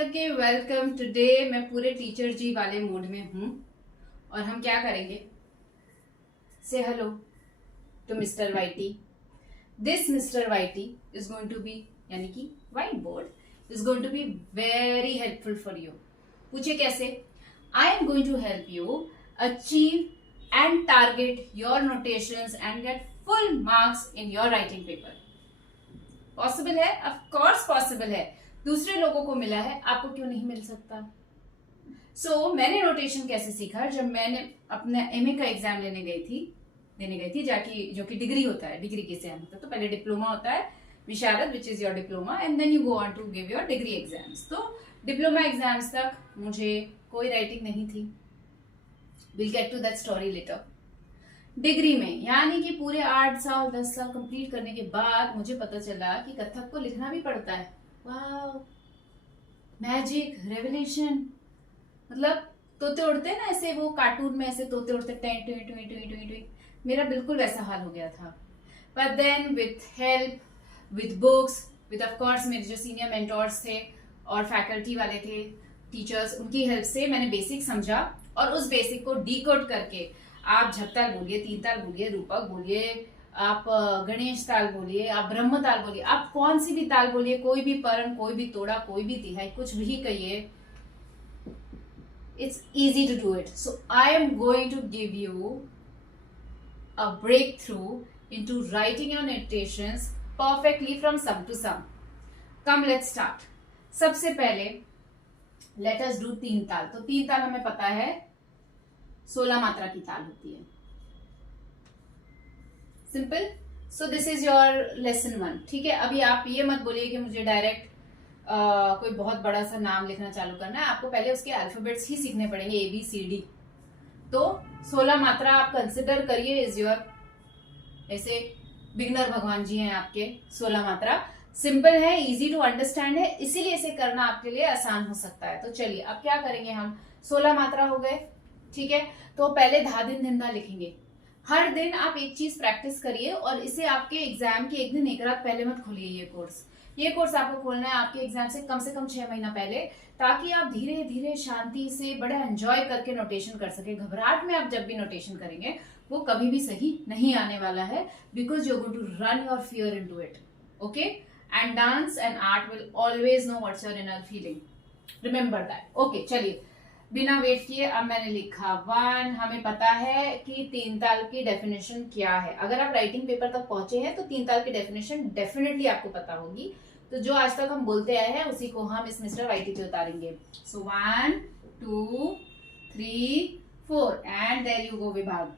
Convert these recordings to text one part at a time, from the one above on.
Okay welcome. Today मैं पूरे teacher जी वाले मूड में हूँ और हम क्या करेंगे, say hello to mister Whitey. This mister Whitey is going to be, यानी कि whiteboard is going to be very helpful for you. पूछे कैसे? I am going to help you achieve and target your notations and get full marks in your writing paper. Possible है, of course possible है। दूसरे लोगों को मिला है, आपको क्यों नहीं मिल सकता? मैंने नोटेशन कैसे सीखा, जब मैंने अपने एमए का एग्जाम देने गई थी जाके, जो कि डिग्री होता है। डिग्री किसे हम होता है, तो पहले डिप्लोमा होता है Visharad, which is your diploma, and then you go on to give your degree exams. तो डिप्लोमा एग्जाम्स तक मुझे कोई राइटिंग नहीं थी। Will get to that story later. Degree में यानी कि पूरे 8 साल 10 साल कंप्लीट करने के बाद मुझे पता चला कि कथक को लिखना भी पड़ता है। वाह, मैजिक, रेवलेशन। मतलब तोते उड़ते हैं ना ऐसे, वो कार्टून में ऐसे तोते उड़ते, टुई टुई टुई टुई टुई टुई। मेरा बिल्कुल वैसा हाल हो गया था। But then with help, with books, with of course मेरे जो सीनियर मेंटोर्स थे और फैकल्टी वाले थे, टीचर्स, उनकी हेल्प से मैंने बेसिक समझा और उस बेसिक को डीकोड करके, आप झपताल बोलिए, तीन ताल बोलिए, रूपक बोलिए, आप गणेश ताल बोलिए, आप ब्रह्म ताल बोलिए, आप कौन सी भी ताल बोलिए, कोई भी परम, कोई भी तोड़ा, कोई भी तिहाई, कुछ भी कहिए, it's easy to do it. So I am going to give you a breakthrough into writing your notations perfectly from sum to sum. Come, let's start. सबसे पहले let us do तीन ताल। तो तीन ताल हमें पता है 16 मात्रा की ताल होती है। Simple. So this is your lesson 1। ठीक है, अभी आप ये मत बोलिए कि मुझे डायरेक्ट कोई बहुत बड़ा सा नाम लिखना चालू करना है। आपको पहले उसके अल्फाबेट्स ही सीखने पड़ेंगे, ABCD। तो 16 मात्रा आप कंसिडर करिए इज योर, ऐसे बिगनर भगवान जी हैं आपके। 16 मात्रा सिंपल है, इजी टू अंडरस्टैंड है, इसीलिए इसे करना आपके लिए आसान हो सकता है। तो चलिए अब क्या करेंगे हम। 16 मात्रा हो गए, ठीक है। तो पहले धा दिन धिंदा लिखेंगे। हर दिन आप एक चीज प्रैक्टिस करिए और इसे आपके एग्जाम के एक दिन एक रात पहले मत खोलिए। ये कोर्स आपको खोलना है आपके एग्जाम से कम 6 महीना पहले, ताकि आप धीरे धीरे शांति से बड़ा एंजॉय करके नोटेशन कर सके। घबराहट में आप जब भी नोटेशन करेंगे वो कभी भी सही नहीं आने वाला है, because you are going to run your fear into it. Okay, and dance and art will always know what's your inner feeling, remember that. Okay, चलिए बिना वेट किए अब मैंने लिखा 1। हमें पता है कि तीन ताल की डेफिनेशन क्या है। अगर आप राइटिंग पेपर तक पहुंचे हैं तो तीन ताल की डेफिनेशन डेफिनेटली आपको पता होगी। तो जो आज तक हम बोलते आए हैं उसी को हम इस मिस्टर वाइटी पे उतारेंगे। सो 1 2 3 4 एंड देयर यू गो विभाग।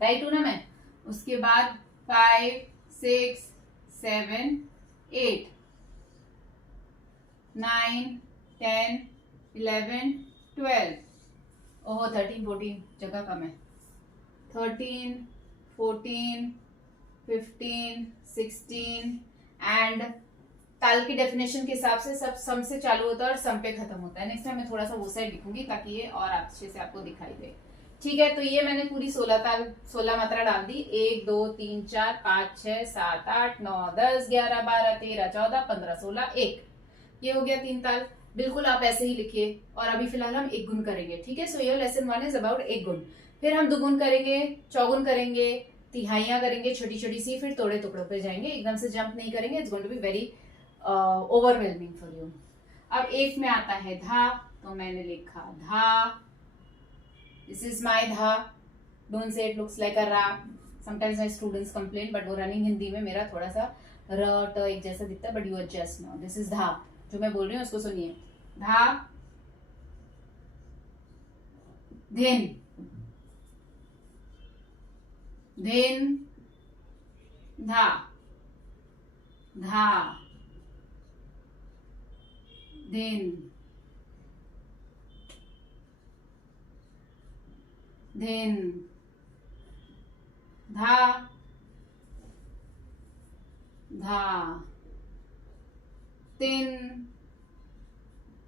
राइट हूं ना मैं? उसके बाद 5 6 7 8 9 10 11 12। ओह 13 14 जगह कम है। 13 14 15 16 एंड ताल की डेफिनेशन के हिसाब से सब सम से चालू होता है और सम पे खत्म होता है। नेक्स्ट टाइम मैं थोड़ा सा वो साइड लिखूंगी ताकि ये और अच्छे से आपको दिखाई दे। ठीक है, तो ये मैंने पूरी 16 मात्रा डाल दी। 1 2 3 4 5 6 7 8 9 10 11 12 13 14 15 16 1। ये हो गया तीन ताल। बिल्कुल आप ऐसे ही लिखिए। और अभी फिलहाल हम एक गुण करेंगे। ठीक है, so your lesson 1 is about एक गुण। फिर हम दुगुन करेंगे, चौगुन करेंगे, तिहाइयां करेंगे छोटी छोटी सी, फिर तोड़े टुकड़ों पे जाएंगे। एकदम से जंप नहीं करेंगे, it's going to be very overwhelming for you. अब एक में आता है धा, तो मैंने लिखा धा। दिस इज माई धा। Don't say it looks like अ रा। Sometimes my students complain, but वो रनिंग हिंदी में मेरा थोड़ा सा र ट एक जैसा दिखता है, but you adjust now. This is धा। जो मैं बोल रही हूँ उसको सुनिए। धा, धिन, धिन, धा, धा, धिन, धिन, धा, धा, तिन,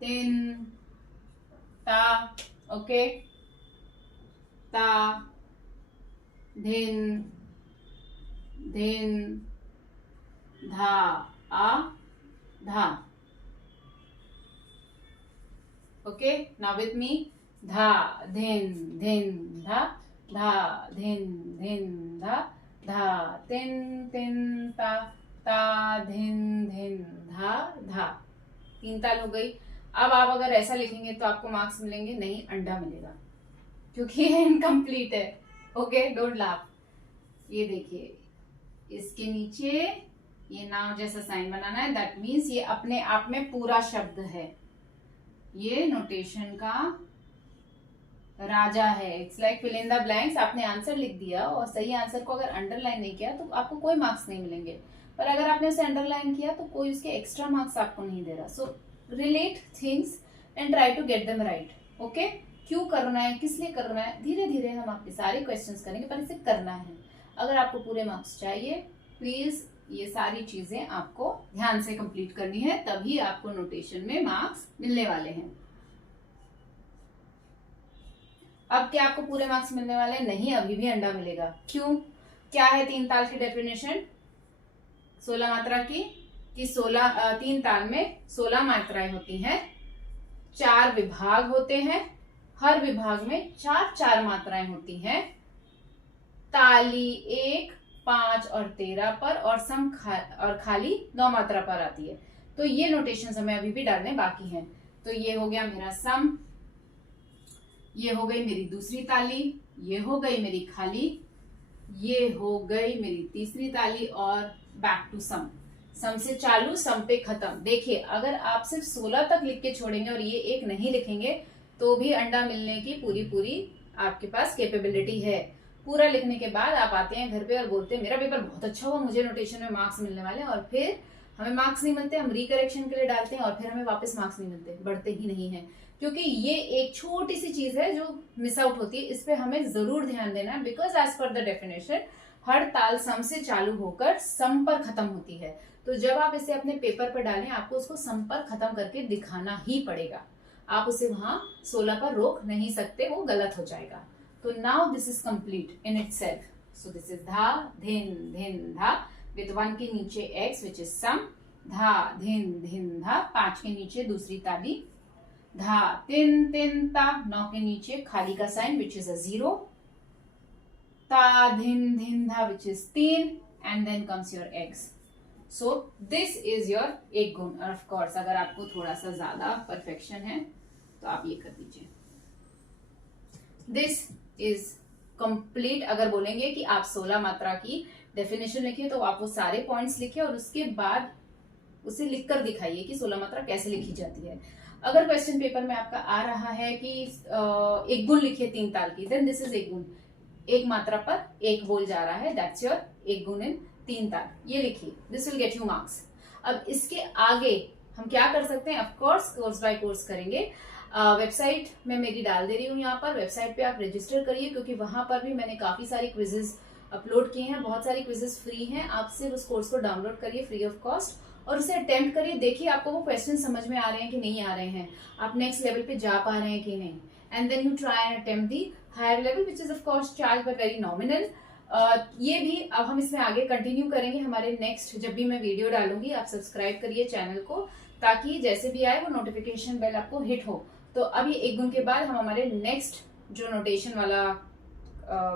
तिन, ता। ओके, ता, धिन, धिन, धा, आ, धा। ओके, नाउ विथ मी, धा धिन धिन धा, धा धिन धिन धा, धा तिन तिन ता, ता धिन धिन धा धा। 3 ताल हो गई। अब आप अगर ऐसा लिखेंगे तो आपको मार्क्स मिलेंगे नहीं, अंडा मिलेगा, क्योंकि ये इनकम्प्लीट है। Okay, don't laugh. ये देखिए, इसके नीचे ये नाव जैसा साइन बनाना है, दैट मीन्स ये अपने आप में पूरा शब्द है, ये नोटेशन का राजा है। It's like fill in the blanks. आपने आंसर लिख दिया और सही आंसर को अगर अंडरलाइन नहीं किया तो आपको कोई मार्क्स नहीं मिलेंगे, पर अगर आपने उसे अंडरलाइन किया तो कोई उसके एक्स्ट्रा मार्क्स आपको नहीं दे रहा। So relate things and try to get them right. Okay, क्यों करना है, किस लिए करना है, धीरे धीरे हम आपके सारे क्वेश्चंस करेंगे, पर इसे करना है। अगर आपको पूरे मार्क्स चाहिए, प्लीज ये सारी चीजें आपको ध्यान से कंप्लीट करनी है, तभी आपको नोटेशन में मार्क्स मिलने वाले हैं। अब क्या आपको पूरे मार्क्स मिलने वाले हैं? नहीं, अभी भी अंडा मिलेगा। क्यों? क्या है 3 ताल की डेफिनेशन 16 मात्रा की? कि 3 ताल में 16 मात्राएं होती हैं, 4 विभाग होते हैं, हर विभाग में 4 मात्राएं होती हैं, ताली 1, 5 और 13 पर, और सम और खाली 9 मात्रा पर आती है। तो ये नोटेशन हमें अभी भी डालने बाकी हैं। तो ये हो गया मेरा सम, ये हो गई मेरी दूसरी ताली, ये हो गई मेरी खाली, ये हो गई मेरी तीसरी ताली, और बैक टू सम। सम से चालू, सम पे खत्म। देखिए, अगर आप सिर्फ 16 तक लिख के छोड़ेंगे और ये एक नहीं लिखेंगे तो भी अंडा मिलने की पूरी आपके पास कैपेबिलिटी है। पूरा लिखने के बाद आप आते हैं घर पे और बोलते हैं मेरा पेपर बहुत अच्छा हुआ, मुझे नोटेशन में मार्क्स मिलने वाले हैं, और फिर हमें मार्क्स नहीं मिलते, हम रिकरेक्शन के लिए डालते हैं और फिर हमें वापस मार्क्स नहीं मिलते, बढ़ते ही नहीं है। क्योंकि ये एक छोटी सी चीज है जो मिस आउट होती है, इस पे हमें जरूर ध्यान देना है। Because as per the definition हर ताल सम से चालू होकर सम पर खत्म होती है। तो जब आप इसे अपने पेपर पर डालें, आपको उसको सम पर खत्म करके दिखाना ही पड़ेगा। आप उसे वहां 16 पर रोक नहीं सकते, वो गलत हो जाएगा। तो now this is complete in itself. So this is धा धिन धिन धा विद 1 के नीचे x विच इज सम, धा धिन धिन धा 5 के नीचे दूसरी ताली, धा तिन तिन ता 9 के नीचे खाली का साइन विच इज अ 0, ता धिन धिन धा which is 3, and then comes your x। So this is your 1 गुण। और ऑफ कोर्स अगर आपको थोड़ा सा ज्यादा परफेक्शन है तो आप ये कर दीजिए। This is complete. अगर बोलेंगे कि आप 16 मात्रा की डेफिनेशन लिखिए तो आप वो सारे पॉइंट्स लिखिए और उसके बाद उसे लिखकर दिखाइए कि 16 मात्रा कैसे लिखी जाती है। अगर क्वेश्चन पेपर में आपका आ रहा है कि 1 गुण लिखिए 3 ताल की, देन दिस इज 1 गुण। 1 मात्रा पर 1 बोल जा रहा है, दैट्स योर 1 गुण इन 3 ताल। ये लिखिए, this will get you marks. अब इसके आगे हम क्या कर सकते हैं? ऑफकोर्स कोर्स बाय कोर्स करेंगे। वेबसाइट मैं मेरी डाल दे रही हूँ यहाँ पर, वेबसाइट पे आप रजिस्टर करिए, क्योंकि वहां पर भी मैंने काफी सारे क्विजेस अपलोड किए हैं, बहुत सारी क्विजेस फ्री हैं। आप सिर्फ उस कोर्स को डाउनलोड करिए फ्री ऑफ कॉस्ट और उसे अटेम्प्ट करिए। देखिए आपको वो क्वेश्चन समझ में आ रहे हैं कि नहीं आ रहे हैं, आप नेक्स्ट लेवल पे जा पा रहे हैं कि नहीं, and then you try and attempt the higher level which is of course charge but very nominal. ये भी अब हम इसमें आगे कंटिन्यू करेंगे हमारे नेक्स्ट, जब भी मैं वीडियो डालूंगी आप सब्सक्राइब करिए चैनल को, ताकि जैसे भी आए वो नोटिफिकेशन बेल आपको हिट हो। तो अब ये 1 गुण के बाद हम हमारे नेक्स्ट जो नोटेशन वाला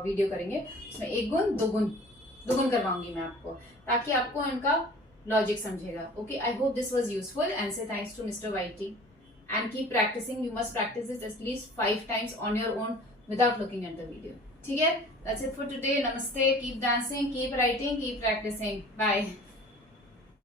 वीडियो करेंगे उसमें 1 गुण 2 गुण करवाऊंगी मैं आपको, ताकि आपको इनका लॉजिक समझेगा। Okay, I hope this was useful and say thanks to mister वाइटी and keep practising. You must practise this at least 5 times on your own without looking at the video. ठीक है, दैट्स इट फॉर टुडे। नमस्ते, keep dancing, keep writing, keep practising, bye.